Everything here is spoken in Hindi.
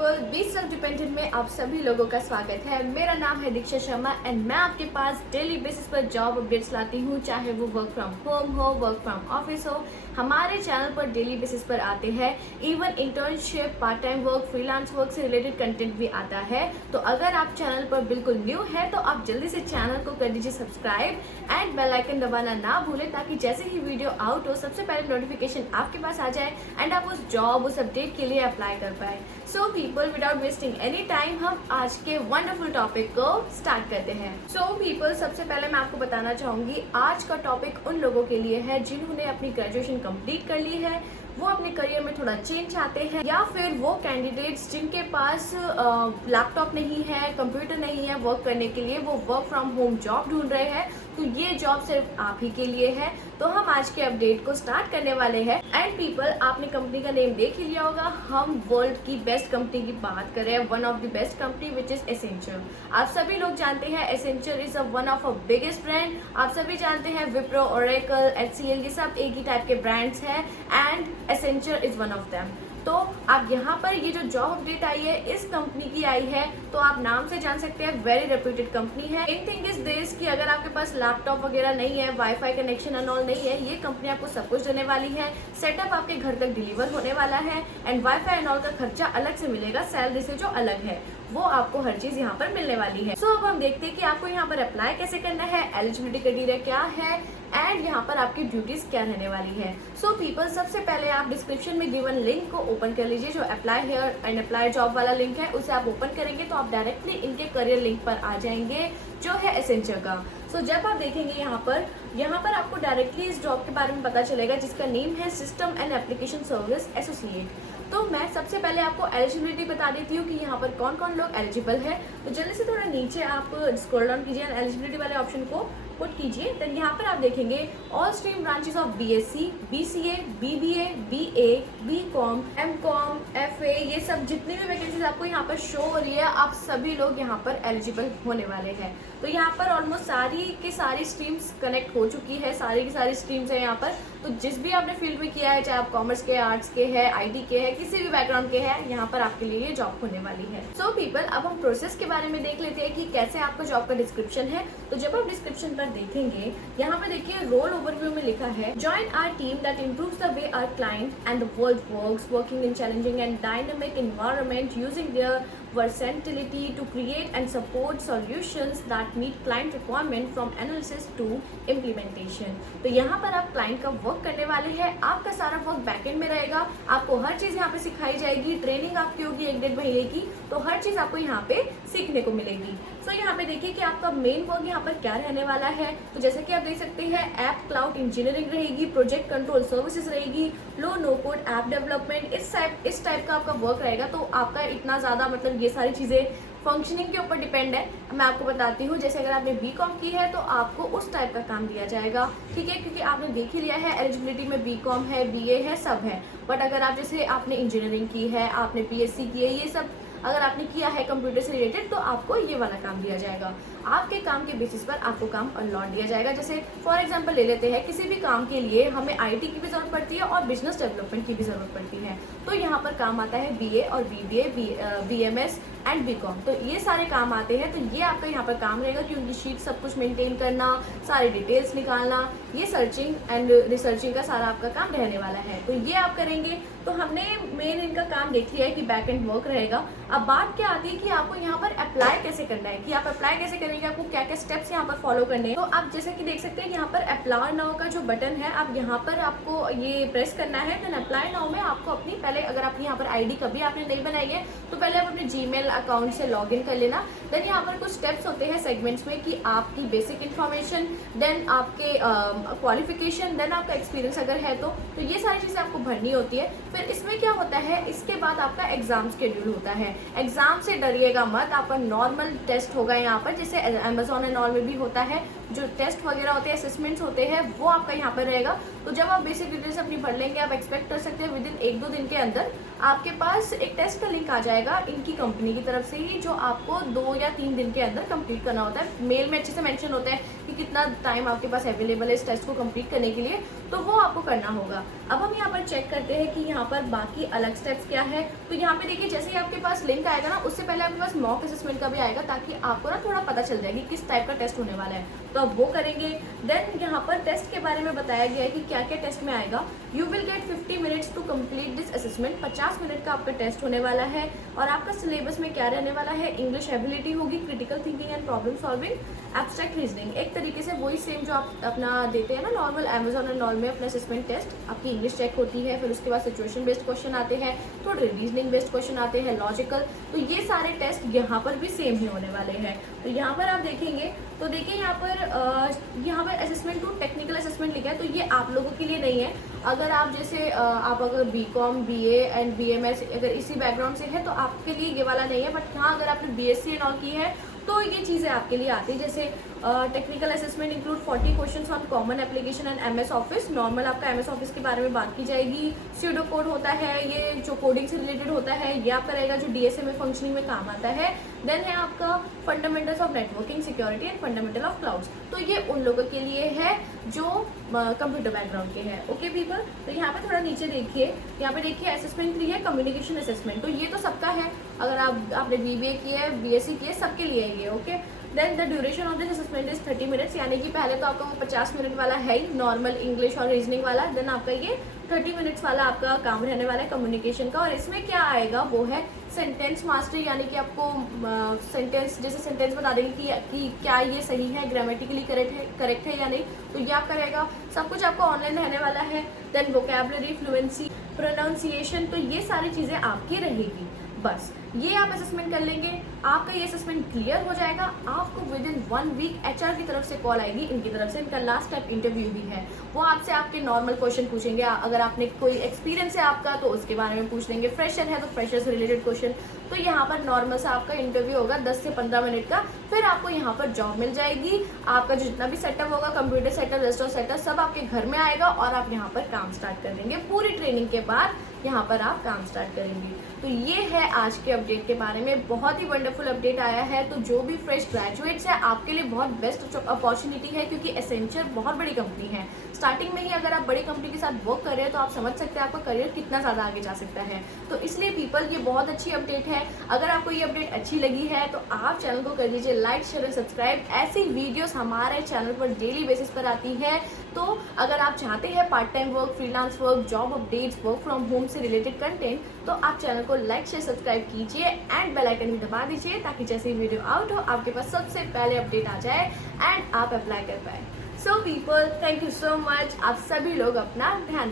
पीपल बी सेल्फ डिपेंडेंट में आप सभी लोगों का स्वागत है। मेरा नाम है दीक्षा शर्मा एंड मैं आपके पास डेली बेसिस पर जॉब अपडेट्स लाती हूँ, चाहे वो वर्क फ्रॉम होम हो, वर्क फ्रॉम ऑफिस हो। हमारे चैनल पर डेली बेसिस पर आते हैं even internship, part time work, freelance work से रिलेटेड कंटेंट भी आता है। तो अगर आप चैनल पर बिल्कुल न्यू है तो आप जल्दी से चैनल को कर दीजिए सब्सक्राइब एंड बेल आइकन दबाना ना भूलें, ताकि जैसे ही वीडियो आउट हो सबसे पहले नोटिफिकेशन आपके पास आ जाए एंड आप उस जॉब, उस अपडेट के लिए अप्लाई कर पाए। So people, without wasting any time हम आज के वंडरफुल टॉपिक को स्टार्ट करते हैं। सो पीपल, सबसे पहले मैं आपको बताना चाहूंगी आज का टॉपिक उन लोगों के लिए है जिन्होंने अपनी ग्रेजुएशन कंप्लीट कर ली है, वो अपने करियर में थोड़ा चेंज चाहते हैं, या फिर वो कैंडिडेट्स जिनके पास लैपटॉप नहीं है, कंप्यूटर नहीं है वर्क करने के लिए, वो वर्क फ्रॉम होम जॉब ढूंढ रहे हैं। तो ये जॉब सिर्फ आप ही के लिए है। तो हम आज के अपडेट को स्टार्ट करने वाले हैं। एंड पीपल, आपने कंपनी का नेम देख ही लिया होगा, हम वर्ल्ड की बेस्ट कंपनी की बात कर रहे हैं, one of the best company which is Accenture. आप सभी लोग जानते हैं Accenture is one of a biggest brand. आप सभी जानते हैं विप्रो, ओरेकल, HCL, ये सब एक ही टाइप के ब्रांड्स हैं and Accenture is one of them. तो आप यहाँ पर ये जो जॉब अपडेट आई है इस कंपनी की आई है, तो आप नाम से जान सकते हैं वेरी रेप्यूटेड कंपनी है। एक थिंग इज दिस कि अगर आपके पास लैपटॉप वगैरह नहीं है, वाईफाई कनेक्शन एंड ऑल नहीं है, ये कंपनी आपको सब कुछ देने वाली है। सेटअप आपके घर तक डिलीवर होने वाला है एंड वाईफाई एंड ऑल का खर्चा अलग से मिलेगा, सैलरी से जो अलग है वो आपको हर चीज यहाँ पर मिलने वाली है। सो अब हम देखते हैं कि आपको यहाँ पर अप्लाई कैसे करना है, एलिजिबिलिटी क्राइटेरिया क्या है एंड यहाँ पर आपकी ड्यूटीज क्या रहने वाली है। सो पीपल, सबसे पहले आप डिस्क्रिप्शन में गिवन लिंक को ओपन कर लीजिए, जो apply hair and apply job वाला लिंक है उसे आप ओपन करेंगे तो आप डायरेक्टली इनके करियर लिंक पर आ जाएंगे जो है एसेंचर का। सो जब आप देखेंगे यहाँ पर आपको डायरेक्टली इस जॉब के बारे में पता चलेगा जिसका नेम है system and application service associate. तो मैं सबसे पहले आपको एलिजिबिलिटी बता देती हूँ कि यहाँ पर कौन कौन लोग एलिजिबल है। तो जल्दी से थोड़ा नीचे आप स्क्रॉल डाउन कीजिए एंड एलिजिबिलिटी वाले ऑप्शन को पुट कीजिए। देन यहाँ पर आप देखेंगे all stream branches of BSc, BCA, BBA, BA, BCom, MCom, FA, ये सब जितनी भी वैकेंसीज आपको यहाँ पर शो हो रही है, आप सभी लोग यहाँ पर एलिजिबल होने वाले हैं। तो यहाँ पर ऑलमोस्ट सारी की सारी स्ट्रीम्स कनेक्ट हो चुकी है, सारी की सारी स्ट्रीम्स है यहाँ पर। तो जिस भी आपने फील्ड में किया है, चाहे आप कॉमर्स के, आर्ट्स के है, IT के है, किसी भी बैकग्राउंड के है, यहाँ पर आपके लिए ये जॉब होने वाली है। सो पीपल, अब हम प्रोसेस के बारे में देख लेते हैं कि कैसे आपका जॉब का डिस्क्रिप्शन है। तो जब आप डिस्क्रिप्शन पर देखेंगे, यहाँ पर देखिए रोल ओवरव्यू में लिखा है, join our team that improves the way our client and the world works, working in challenging and dynamic environment, using their versatility to create and support solutions that meet client requirement from analysis to implementation। तो यहाँ पर आप क्लाइंट का वर्क करने वाले हैं, आपका सारा वर्क बैकएंड में रहेगा, आपको हर चीज़ यहाँ पे सिखाई जाएगी, ट्रेनिंग आपकी होगी 1-1.5 महीने की, तो हर चीज़ आपको यहाँ पे सीखने को मिलेगी। सो यहाँ पे देखिए कि आपका मेन वर्क यहाँ पर क्या रहने वाला है। तो जैसे कि आप देख सकते हैं, ऐप क्लाउड इंजीनियरिंग रहेगी, प्रोजेक्ट कंट्रोल सर्विसेज रहेगी, लो नो कोड ऐप डेवलपमेंट, इस टाइप का आपका वर्क रहेगा। तो आपका इतना ज़्यादा मतलब ये सारी चीज़ें फंक्शनिंग के ऊपर डिपेंड है। मैं आपको बताती हूँ, जैसे अगर आपने BCom की है तो आपको उस टाइप का काम दिया जाएगा, ठीक है, क्योंकि आपने देख ही लिया है एलिजिबिलिटी में BCom है, BA है, सब है। बट अगर आप जैसे आपने इंजीनियरिंग की है, आपने PSc की है, ये सब अगर आपने किया है कंप्यूटर से रिलेटेड, तो आपको ये वाला काम दिया जाएगा। आपके काम के बेसिस पर आपको काम अलॉट दिया जाएगा। जैसे फॉर एग्जांपल ले लेते हैं, किसी भी काम के लिए हमें IT की भी ज़रूरत पड़ती है और बिजनेस डेवलपमेंट की भी ज़रूरत पड़ती है। तो यहाँ पर काम आता है BA और BBA, BMS एंड BCom। तो ये सारे काम आते हैं। तो ये आपका यहाँ पर काम रहेगा कि उनकी शीट सब कुछ मेंटेन करना, सारी डिटेल्स निकालना, ये सर्चिंग एंड रिसर्चिंग का सारा आपका काम रहने वाला है। तो ये आप करेंगे। तो हमने मेन इनका काम देख लिया है कि बैक एंड वर्क रहेगा। अब बात क्या आती है कि आपको यहाँ पर अप्लाई कैसे करना है, कि आप अप्लाई कैसे करेंगे, आपको क्या क्या स्टेप्स यहाँ पर फॉलो करने हैं। तो आप जैसे कि देख सकते हैं यहाँ पर अप्लाई नाउ का जो बटन है, आप यहाँ पर आपको ये प्रेस करना है। देन अप्लाई नाउ में आपको अपनी पहले, अगर आपकी यहाँ पर ID कभी आपने नहीं बनाई है तो पहले आप अपने Gmail अकाउंट से लॉगिन कर लेना। देन यहाँ पर कुछ स्टेप्स होते हैं सेगमेंट्स में कि आपकी बेसिक इन्फॉर्मेशन, देन आपके क्वालिफिकेशन, देन आपका एक्सपीरियंस अगर है तो ये सारी चीज़ें आपको भरनी होती है। फिर इसमें क्या होता है, इसके बाद आपका एग्जाम शेड्यूल होता है। एग्जाम से डरिएगा मत, आपका नॉर्मल टेस्ट होगा यहाँ पर, जैसे Amazon एंड ऑल में भी होता है। जो टेस्ट वगैरह होते हैं, असेसमेंट्स होते हैं, वो आपका यहाँ पर रहेगा। तो जब आप बेसिक डिटेल्स अपनी भर लेंगे, आप एक्सपेक्ट कर सकते हैं विद इन 1-2 दिन के अंदर आपके पास एक टेस्ट का लिंक आ जाएगा इनकी कंपनी की तरफ से ही, जो आपको 2 या 3 दिन के अंदर कंप्लीट करना होता है। मेल में अच्छे से मेंशन होता है कि कितना टाइम आपके पास अवेलेबल है इस टेस्ट को कंप्लीट करने के लिए, तो वो आपको करना होगा। अब हम यहाँ पर चेक करते हैं कि यहाँ पर बाकी अलग स्टेप्स क्या है। तो यहाँ पे देखिए, जैसे ही आपके पास लिंक आएगा ना, उससे पहले आपके पास मॉक असेसमेंट का भी आएगा, ताकि आपको ना थोड़ा पता चल जाए कि किस टाइप का टेस्ट होने वाला है, तो आप वो करेंगे। देन यहाँ पर टेस्ट के बारे में बताया गया है कि क्या क्या टेस्ट में आएगा। You will get 50 minutes to complete this assessment. 50 minute का आपका टेस्ट होने वाला है। और आपका सिलेबस में क्या रहने वाला है, इंग्लिश एबिलिटी होगी, critical thinking and problem solving, abstract reasoning. एक तरीके से वही सेम जो आप अपना देते हैं ना नॉर्मल अमेजोन एंड नॉल में अपना असेसमेंट टेस्ट, आपकी इंग्लिश चेक होती है, फिर उसके बाद सिचुएशन बेस्ड क्वेश्चन आते हैं, थोड़े रीजनिंग बेस्ड क्वेश्चन आते हैं, लॉजिकल। तो ये सारे टेस्ट यहाँ पर भी सेम ही होने वाले हैं। तो यहाँ पर आप देखेंगे तो देखिए यहाँ पर असेसमेंट टू टेक्निकल असेसमेंट लिखा है, तो ये आप लोगों के लिए नहीं है। अगर आप जैसे आप अगर बीकॉम, बीए एंड बीएमएस अगर इसी बैकग्राउंड से है तो आपके लिए ये वाला नहीं है। बट हाँ, अगर आपने बीएससी एंड ऑल की है तो ये चीज़ें आपके लिए आती है। जैसे technical assessment include 40 questions on common application and MS office. Normal आपका एमएस ऑफिस के बारे में बात की जाएगी। स्यूडो कोड होता है, ये जो कोडिंग से रिलेटेड होता है, ये आपका रहेगा जो डीएसए में फंक्शनिंग में काम आता है। देन है आपका fundamentals of networking, security and fundamental of clouds. तो ये उन लोगों के लिए है जो कंप्यूटर बैकग्राउंड के हैं। ओके पीपल, तो यहाँ पे थोड़ा नीचे देखिए, यहाँ पे देखिए असेसमेंट 3 है कम्युनिकेशन असेसमेंट। तो ये तो सबका है, अगर आपने बीबीए की है, बीएससी की है, सबके लिए है ये। Okay, then the duration of this assessment is 30 minutes, यानी कि पहले तो आपका वो 50 मिनट वाला है ही नॉर्मल इंग्लिश और रीजनिंग वाला। देन आपका ये 30 मिनट्स वाला आपका काम रहने वाला है कम्युनिकेशन का। और इसमें क्या आएगा वो है सेंटेंस मास्टरी, यानी कि आपको सेंटेंस जैसे सेंटेंस बता देंगे कि क्या ये सही है, ग्रामेटिकली करेक्ट है या नहीं, तो ये आपका रहेगा। सब कुछ आपको ऑनलाइन रहने वाला है। देन वोकैबुलरी, फ्लुएंसी, प्रोनाउंसिएशन, तो ये सारी चीज़ें आपकी रहेगी। बस ये आप असेसमेंट कर लेंगे, आपका ये असेसमेंट क्लियर हो जाएगा। आपको विद इन 1 वीक एचआर की तरफ से कॉल आएगी, इनकी तरफ से। इनका लास्ट स्टेप इंटरव्यू भी है। वो आपसे आपके नॉर्मल क्वेश्चन पूछेंगे। अगर आपने कोई एक्सपीरियंस है आपका तो उसके बारे में पूछ लेंगे, फ्रेशर है तो फ्रेशर से रिलेटेड क्वेश्चन। तो यहाँ पर नॉर्मल सा आपका इंटरव्यू होगा 10 से 15 मिनट का। फिर आपको यहाँ पर जॉब मिल जाएगी। आपका जितना भी सेटअप होगा, कंप्यूटर सेटअप, रेस्टोरेंट सेटअप, सब आपके घर में आएगा और आप यहाँ पर काम स्टार्ट कर देंगे। पूरी ट्रेनिंग के बाद यहाँ पर आप काम स्टार्ट करेंगे। तो ये है आज के अपडेट के बारे में। बहुत ही वंडरफुल अपडेट आया है। तो जो भी फ्रेश ग्रेजुएट्स है आपके लिए बहुत बेस्ट अपॉर्चुनिटी है, क्योंकि एसेंचर बहुत बड़ी कंपनी है। स्टार्टिंग में ही अगर आप बड़ी कंपनी के साथ वर्क कर रहे हैं तो आप समझ सकते हैं आपका करियर कितना ज़्यादा आगे जा सकता है। तो इसलिए पीपल ये बहुत अच्छी अपडेट है। अगर आपको ये अपडेट अच्छी लगी है तो आप चैनल को कर दीजिए लाइक, शेयर और सब्सक्राइब। ऐसी वीडियोस हमारे चैनल पर डेली बेसिस पर आती है। तो अगर आप चाहते हैं part time work, freelance work, job updates, work from home से रिलेटेड कंटेंट, तो आप चैनल को लाइक, शेयर, सब्सक्राइब कीजिए एंड बेल आइकन भी दबा दीजिए, ताकि जैसे ही वीडियो आउट हो आपके पास सबसे पहले अपडेट आ जाए एंड आप अप्लाई कर पाए। So people, thank you so much. आप सभी लोग अपना ध्यान रखें।